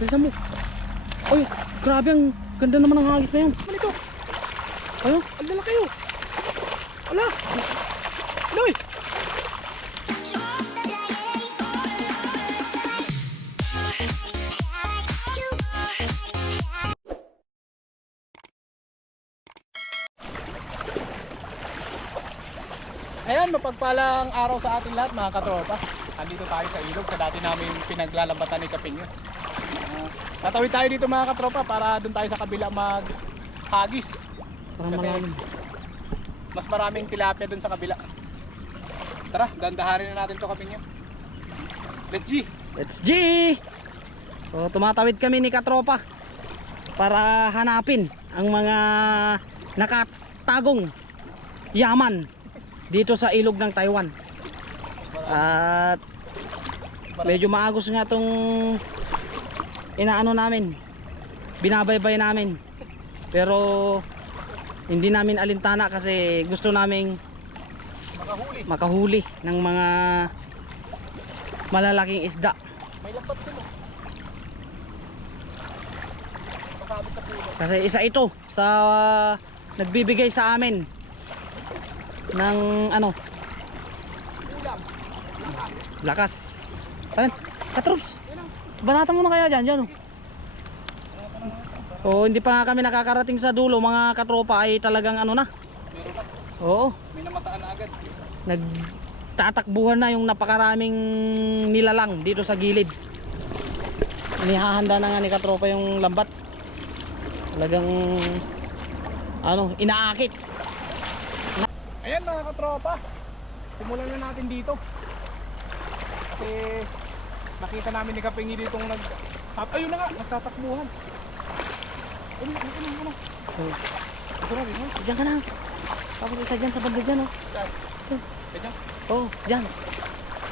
Bilisan mo. Uy, grabe ang ganda naman ng hagis na yun. Ano ito? Ano? Kayo. Ala. Loy. Ayan, mapagpalang araw sa ating lahat mga katropa. Andito tayo sa ilog sa dati namin pinaglalambatan ni Kapingyo. Uh, tatawid tayo dito mga katropa para doon tayo sa kabila mag hagis. Parang Kasi- malalim. Mas maraming tilapia doon sa kabila. Tara, dandaharin na natin to Kapingyo. Let's G! Let's G! So, tumatawid kami ni Katropa para hanapin ang mga nakatagong yaman dito sa ilog ng Taiwan. At medyo maagos nga tong inaano namin binabaybay namin pero hindi namin alintana kasi gusto naming Makahuli. makahuli ng mga malalaking isda May. Makabit sa puno. kasi isa ito sa nagbibigay sa amin ng ano Ulam. lakas ayun katrus banatan mo na kaya dyan dyan oh. oh hindi pa nga kami nakakarating sa dulo mga katropa ay talagang ano na Meron oo May namataan na agad. nagtatakbuhan na yung napakaraming nilalang dito sa gilid inihahanda na nga ni katropa yung lambat talagang ano inaakit Ayan mga katropa. Simulan na natin dito. Kasi nakita namin ni Kapingi ditong nag... Tap, ayun na nga, nagtatakbuhan. Ayun, ayun, ayun, ayun. oh, Grabe, no? dyan ka na tapos isa dyan sa banda dyan oh. Ganyan. oh dyan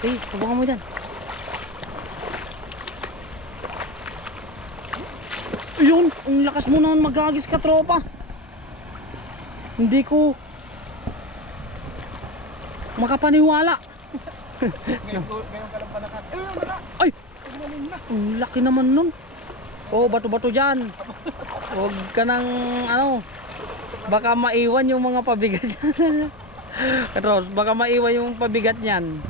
eh subukan mo dyan yun ang lakas mo naman maghagis ka tropa hindi ko makapaniwala Ngayon, ngayon ka lang panakat. Ayun, wala. ay Tignan na. ang laki naman nun oh bato bato dyan huwag ka nang ano baka maiwan yung mga pabigat Katros, baka maiwan yung pabigat niyan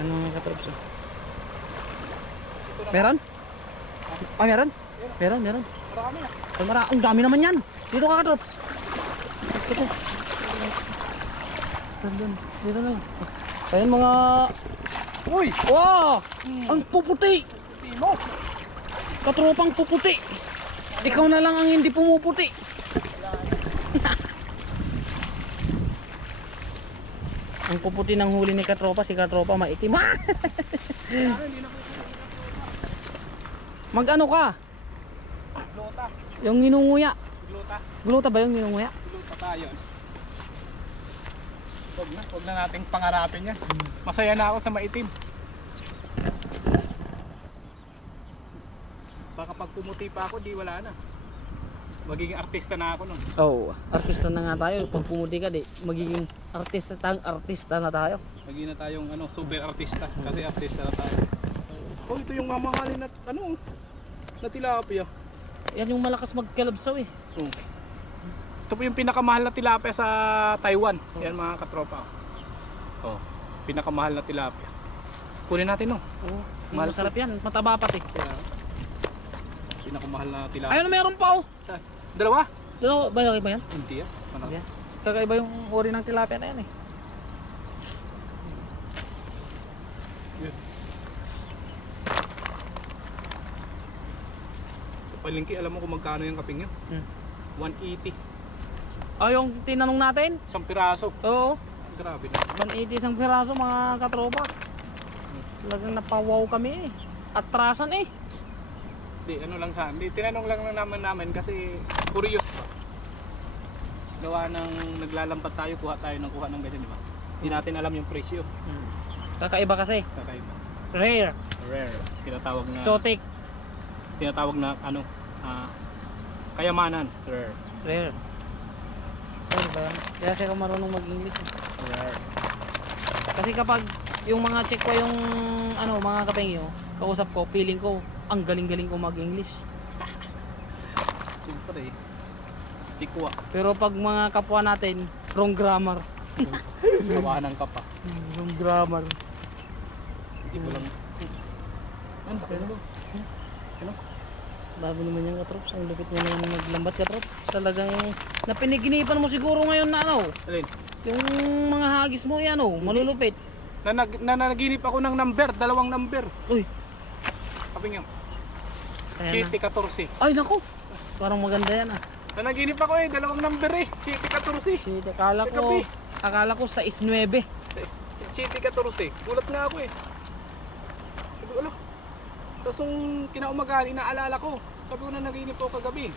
ano mga katrops oh. meron? ah meron? meron meron Marami na. ay, mara, ang dami naman yan. Dito ka, Katrops. Dito. Doon, dito na. Ayun mga... Uy! Wow! Ang puputi! Timo! Katropang puputi! Ikaw na lang ang hindi pumuputi. ang puputi ng huli ni Katropa, si Katropa maitim. Ah! Mag-ano ka? Glota. Yung ninunguya. Glota. Gluta ba yung ninunguya? Glota tayo. Huwag na, huwag na nating pangarapin yan. Masaya na ako sa maitim. Baka pag pumuti pa ako, di wala na. Magiging artista na ako nun. Oo, oh, artista na nga tayo. Pag pumuti ka, di, magiging artista, tang artista na tayo. Magiging na tayong ano, super artista. Kasi artista na tayo. Oh, ito yung mamahalin na, ano, na tilapia. Yan yung malakas magkalabsaw eh. Oh. Ito po yung pinakamahal na tilapia sa Taiwan. Yan mga katropa. Oh, pinakamahal na tilapia. Kunin natin no. Oo, Mahal masarap yan. Mataba pati. Kaya, pinakamahal na tilapia. Ayun, meron pa oh. Saan? Dalawa? Dalawa, ba yung iba yan? Hindi ah. Ano? Yan. Kakaiba yung ori ng tilapia na yan eh. Yun. Sa palengke, alam mo kung magkano yung kaping yun? Hmm. 180. Oh, yung tinanong natin? Isang piraso. Oo. Grabe na. 180 isang piraso mga katropa. Talagang napawaw kami eh. Atrasan eh. Hindi, ano lang sa Hindi, tinanong lang lang naman namin kasi curious pa. Gawa ng naglalampat tayo, kuha tayo ng kuha ng ganyan, di ba? Hindi natin alam yung presyo. Hmm. Kakaiba kasi. Kakaiba. Rare. Rare. Tinatawag na, Exotic. tinatawag na ano, ah, kayamanan. Rare. Rare. Ayun, Ayan. Kaya siya ka marunong mag-English. eh. Ayan. Kasi kapag yung mga check ko yung ano, mga kapengyo, kausap ko, feeling ko, ang galing-galing ko mag-English. Siyempre. Tikwa. Pero pag mga kapwa natin, wrong grammar. Gawa ng kapa. Wrong grammar. Hindi ko lang. Ano ba? Ano? Ano? Bago naman yung katrops. Ang lupit mo naman maglambat katrops. Talagang napiniginipan mo siguro ngayon na ano. Alin? Yung mga hagis mo yan oh, malulupit. Nanag nanaginip ako ng number, dalawang number. Uy, na. 7-14. Ay nako, parang maganda yan ah. Nanaginip ako eh, dalawang number eh. 7-14. Si, akala ko, akala ko sa 9. 7-14. Gulat nga ako eh. Alo. Tapos yung kinaumagaan, inaalala ko. Sabi ko na naginip ako kagabi.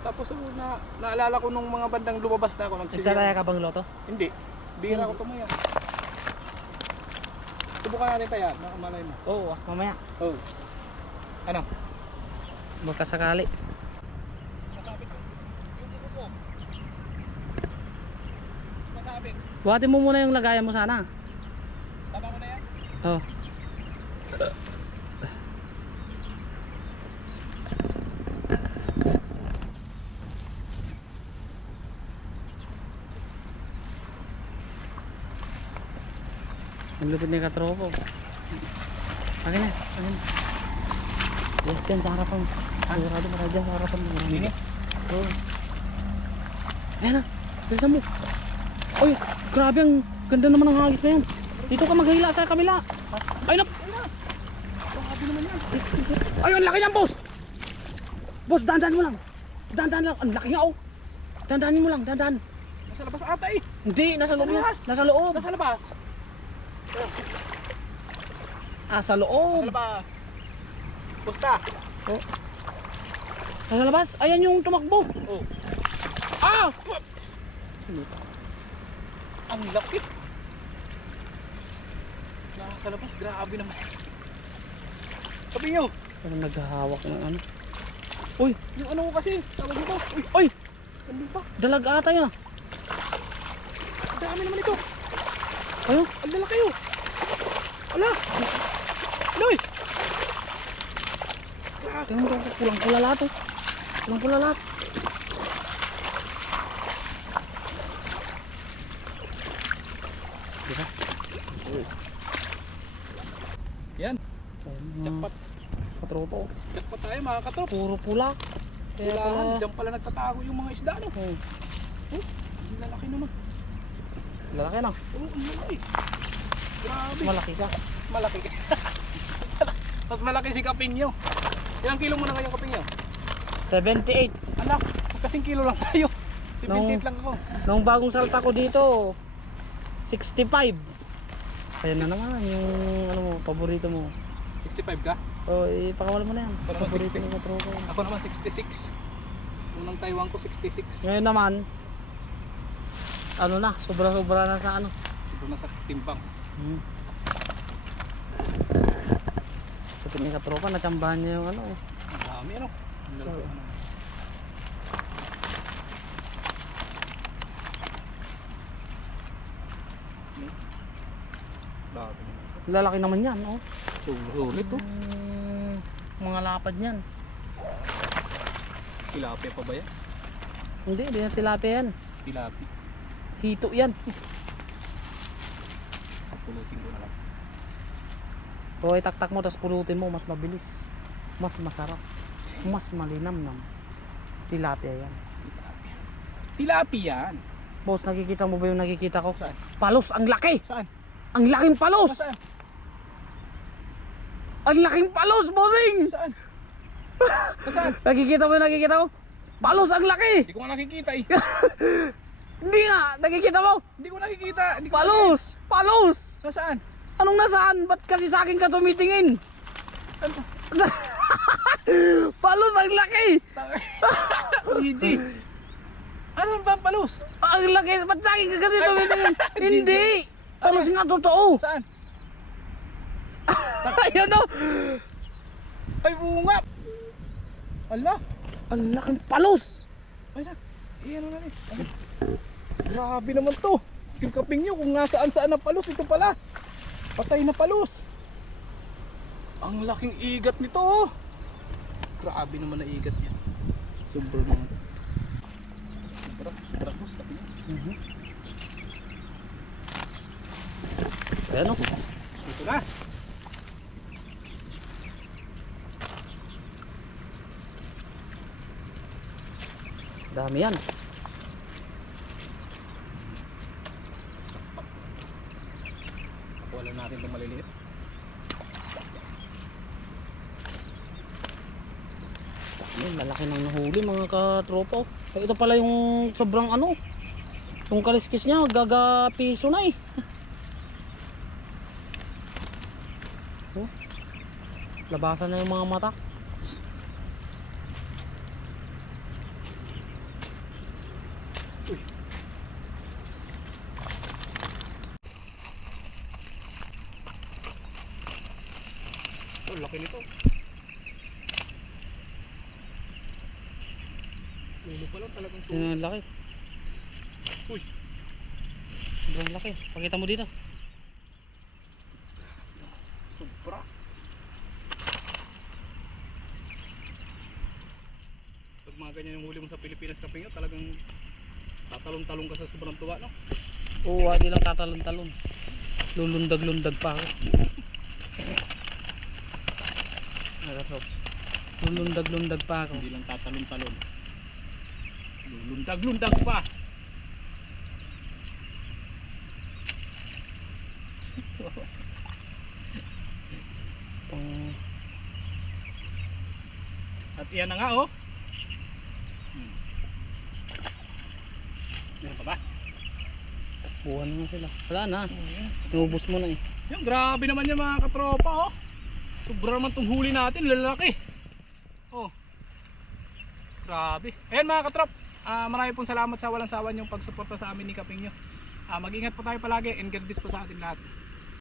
Tapos uh, na, naalala ko nung mga bandang lumabas na ako. Nagsaraya Nagsigaw. ka bang loto? Hindi. Bihira ako tumaya. Subukan natin kaya, nakamalay mo. Oo, ah, mamaya. Oh. Ano? Magkasakali. Ko. Ko. Buhatin mo muna yung lagayan mo sana. Tama ko na yan? Oh. Ang lupit ni katropo. Akin na, akin na. Yes, dyan sa harapan. Sigurado ka dyan sa harapan. Dini? Oo. Ayan na, bilisan mo. Uy, grabe ang ganda naman ng hagis na yan. Dito ka maghila sa kabila. Ay, yan. Ay, ang laki niyan, boss! Boss, dandan mo lang. Dandan lang. Ang laki nga, oh. Dandanin mo lang, dandan. Nasa labas ata eh. Hindi, nasa Nasa loob. Nasa loob. Nasa labas. Ah, sa loob. labas. Pusta. Oh. Nasa labas. Ayan yung tumakbo. Oh. Ah! Ang laki. Nasa labas, grabe naman. Sabi nyo, Parang naghahawak ng ano. uy, yung ano ko kasi, tawag nito. Uy, Uy! ano ba? Dalag ata yun ah. Ang dami naman ito. Ayun. Ang lalaki oh. Ala. Loy. Tingnan mo, pulang pula lahat oh. Pulang pula lahat. Diba? Yan, jackpot. Katropa oh. Jackpot tayo mga katrops. Puro pula. Kaya Kailangan, pala. nagtatago yung mga isda no. Oh. Lalaki na. Oo, ang lalaki. Grabe. Malaki ka. Malaki. Mas malaki si Kapinyo. Ilang kilo mo na ngayon Kapinyo? 78. Anak, kasing kilo lang tayo. 78 No. lang ako. Nung bagong salta ko dito, 65. Ayun na naman, yung ano mo, paborito mo. 65 ka? O, ipakawala mo na yan. Paborito 60. ng katropa. Ako naman 66. Unang Taiwan ko 66. Ngayon naman, ano na, sobra-sobra na sa ano. Ito na sa timbang. Hmm. Kapit ni katropa, natsambahan niya yung ano. Ang dami ano. Ang ano. Dami naman. Lalaki naman yan, oh. Sulit oh. Hmm, mga lapad niyan. Tilapia pa ba yan? Hindi, hindi na tilapia yan. Tilapia. Hito yan. Pulutin ko na lang. O, itaktak mo, tapos pulutin mo, mas mabilis. Mas masarap. Mas malinamnam. Tilapia yan. Tilapia. Tilapia yan. Boss, nakikita mo ba yung nakikita ko? Saan? Palos, ang laki! Saan? Ang laking palos! Nasaan? Ang laking palos, bossing! Saan? Nasaan? Nakikita mo yung nakikita ko? Palos, ang laki! Hindi ko nga nakikita eh. Hindi nga, nakikita mo? Hindi ko nakikita. Hindi ko Palos! Palos! Nasaan? Anong nasaan? Ba't kasi sa akin ka tumitingin? Ano? palos, ang laki! Luigi. Ano ba ang palos? Ang laki! Ba't sa akin ka kasi tumitingin? Hindi! Palos nga totoo! Saan? Ayan o! Ay, bunga! Ala! Ang laking palos! Ay, na. Iyan na. Ano? Grabe naman to. Yung kaping nyo kung nasaan saan na palos. Ito pala. Patay na palos. Ang laking igat nito oh. Grabe naman na igat yan. Super naman. Sobra. Sobra boss. Laki niya. Ayan o. Ito na. Dami yan. Kuha lang natin itong maliliit. Ayun, lalaki ng katropa. oh. Eh, Ito pala yung sobrang ano. Yung kaliskis niya, gaga piso na eh. Oh. Labasan na yung mga mata. Oh, laki nito. Ulo pa lang talagang Yun ang laki. Uy. Sobrang laki. Pakita mo dito. Sobra. Pag mga ganyan yung huli mo sa Pilipinas kaping yun, talagang tatalong-talong ka sa sobrang tuwa, no? Oo, hindi lang tatalon-talon. Lulundag-lundag pa ako. Lulundag-lundag pa ako. Hindi lang tatalon-talon. Lundag-lundag pa. At iyan na nga, oh. Hmm. Meron pa ba? buwan na sila. Wala na. Inubos mo na eh. Yan, grabe naman yung mga katropa, oh. Sobra naman tong huli natin, lalaki. Oh. Grabe. Ayan mga katrop, ah marami pong salamat sa walang sawa yung pagsuporta sa amin ni Kaping nyo. Ah, mag-ingat po tayo palagi and God bless po sa ating lahat.